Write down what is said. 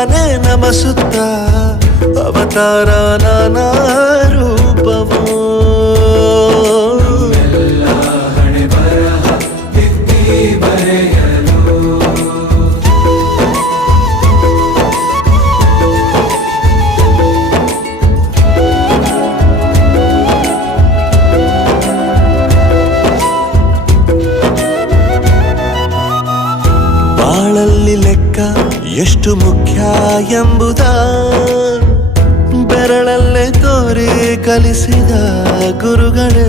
ನಾನೇ ನಮಸುತ್ತ ಅವತಾರ ನಾನಾ ರೂಪವೋ ಬಾಳಲ್ಲಿ ಲೆಕ್ಕ ಎಷ್ಟು ಮುಖ್ಯ ಎಂಬುದ ಬೆರಳಲ್ಲೇ ತೋರಿ ಕಲಿಸಿದ ಗುರುಗಳೇ.